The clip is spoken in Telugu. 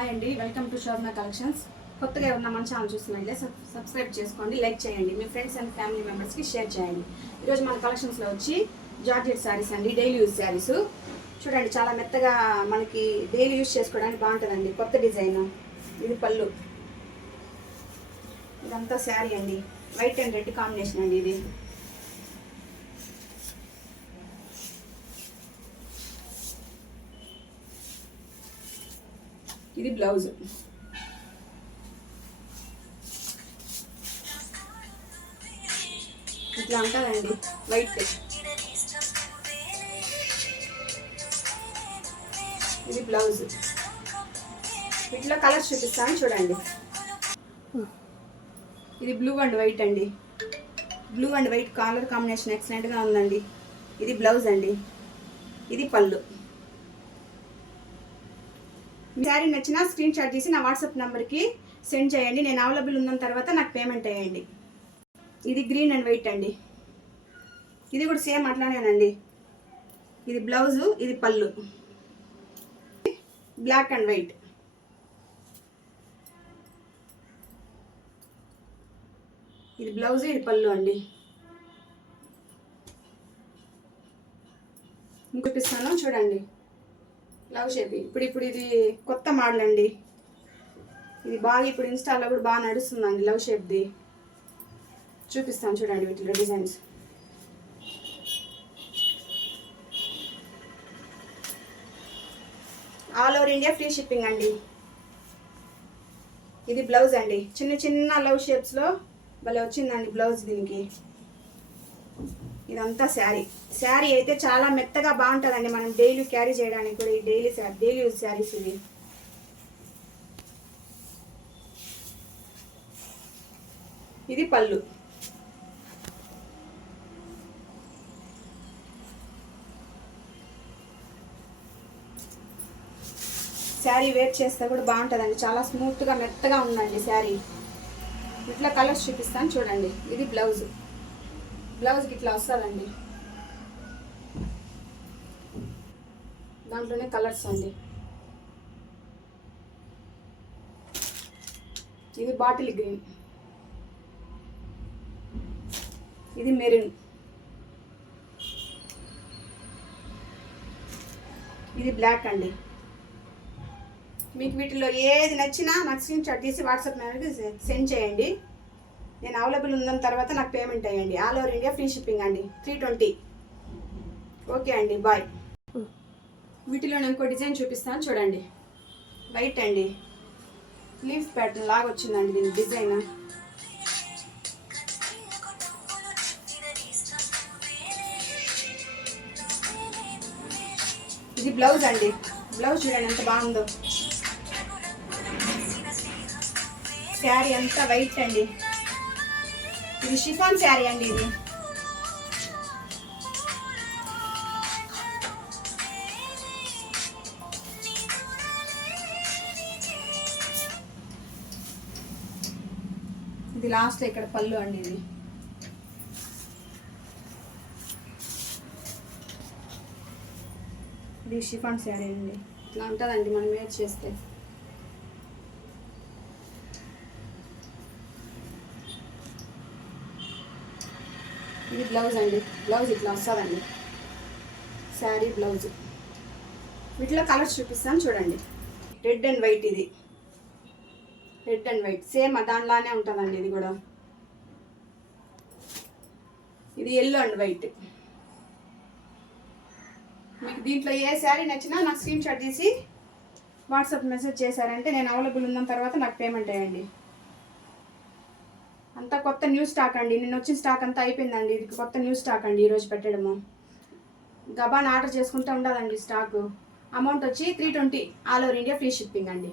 హాయ్ అండి, వెల్కమ్ టు శోభన కలెక్షన్స్. కొత్తగా ఎవరన్నా మన ఛానల్ చూస్తున్నట్లే సబ్స్క్రైబ్ చేసుకోండి, లైక్ చేయండి, మీ ఫ్రెండ్స్ అండ్ ఫ్యామిలీ మెంబర్స్కి షేర్ చేయండి. ఈరోజు మన కలెక్షన్స్లో వచ్చి జార్జెట్ శారీస్ అండి, డైలీ యూజ్ శారీస్. చూడండి, చాలా మెత్తగా మనకి డైలీ యూజ్ చేసుకోవడానికి బాగుంటుందండి. కొత్త డిజైన్. ఇది పళ్ళు, ఇదంతా శారీ అండి. వైట్ అండ్ రెడ్ కాంబినేషన్ అండి. ఇది బ్లౌజ్. ఇట్లా ఉంటుందండి వైట్. ఇది బ్లౌజ్. వీటిలో కలర్స్ చూపిస్తాను చూడండి. ఇది బ్లూ అండ్ వైట్ అండి. Blue and white colour combination ఎక్సలెంట్గా ఉందండి. ఇది బ్లౌజ్ అండి. ఇది పళ్ళు. మీ శారీ నచ్చినా స్క్రీన్ షాట్ తీసి నా వాట్సాప్ నెంబర్కి సెండ్ చేయండి. నేను అవైలబుల్ ఉన్న తర్వాత నాకు పేమెంట్ వేయండి. ఇది గ్రీన్ అండ్ వైట్ అండి. ఇది కూడా సేమ్ అట్లానేనండి. ఇది బ్లౌజు, ఇది పళ్ళు. Black and white. ఇది బ్లౌజు, ఇది పళ్ళు అండి. చూపిస్తాను చూడండి. Love shape. ఇప్పుడు ఇది కొత్త మోడల్ అండి. ఇది బాగా ఇప్పుడు ఇన్స్టాలో కూడా బాగా నడుస్తుందండి. లవ్ షేప్ది చూపిస్తాను చూడండి. వీటిలో designs. All over India free shipping అండి. ఇది బ్లౌజ్ అండి. చిన్న చిన్న లవ్ షేప్స్లో భలే వచ్చిందండి బ్లౌజ్ దీనికి. ఇదంతా శారీ. శారీ అయితే చాలా మెత్తగా బాగుంటుందండి. మనం డైలీ క్యారీ చేయడానికి కూడా ఈ డైలీ యూజ్ శారీస్ ఇవి. ఇది పళ్ళు. శారీ వేర్ చేస్తే కూడా బాగుంటుందండి. చాలా స్మూత్గా మెత్తగా ఉందండి శారీ. ఇట్లా కలర్స్ చూపిస్తాను చూడండి. ఇది బ్లౌజ్. బ్లౌజ్కి ఇట్లా వస్తుందండి. దాంట్లోనే కలర్స్ అండి. ఇది బాటిల్ గ్రీన్. ఇది మెరూన్. ఇది బ్లాక్ అండి. మీకు వీటిలో ఏది నచ్చినా నాకు స్క్రీన్ షాట్ తీసి వాట్సాప్ నెంబర్కి సెండ్ చేయండి. నేను అవైలబుల్ ఉన్న తర్వాత నాకు పేమెంట్ అయ్యండి. All over India free shipping అండి. 320. ఓకే అండి, బాయ్. వీటిలో నేను ఇంకో డిజైన్ చూపిస్తాను చూడండి. వైట్ అండి. లీఫ్ ప్యాటర్న్ లాగా వచ్చిందండి దీని డిజైన్. ఇది బ్లౌజ్ అండి. బ్లౌజ్ చూడండి ఎంత బాగుందో. శారీ అంతా వైట్ అండి. ఇది షిఫాన్ శారీ అండి. ఇది లాస్ట్ ఇక్కడ పళ్ళు అండి. ఇది షిఫాన్ శారీ అండి. ఇట్లా ఉంటుందండి మనం వేర్ చేస్తే. ఇది బ్లౌజ్ అండి. బ్లౌజ్ ఇట్లా వస్తుందండి. శారీ బ్లౌజ్. వీటిలో కలర్స్ చూపిస్తాను చూడండి. Red and white. ఇది రెడ్ అండ్ వైట్ సేమ్ దానిలానే ఉంటుందండి. ఇది కూడా ఇది ఎల్లో అండ్ వైట్. మీకు దీంట్లో ఏ శారీ నచ్చినా నాకు స్క్రీన్ షాట్ తీసి వాట్సాప్ మెసేజ్ చేశారంటే నేను అవైలబుల్ ఉన్న తర్వాత నాకు పేమెంట్ వేయండి. అంతా కొత్త న్యూ స్టాక్ అండి. నిన్న వచ్చిన స్టాక్ అంతా అయిపోయిందండి. ఇది కొత్త న్యూ స్టాక్ అండి ఈరోజు పెట్టడము. గబాన్ ఆర్డర్ చేసుకుంటూ ఉండాలండి స్టాకు. అమౌంట్ వచ్చి 320. All over India free shipping అండి.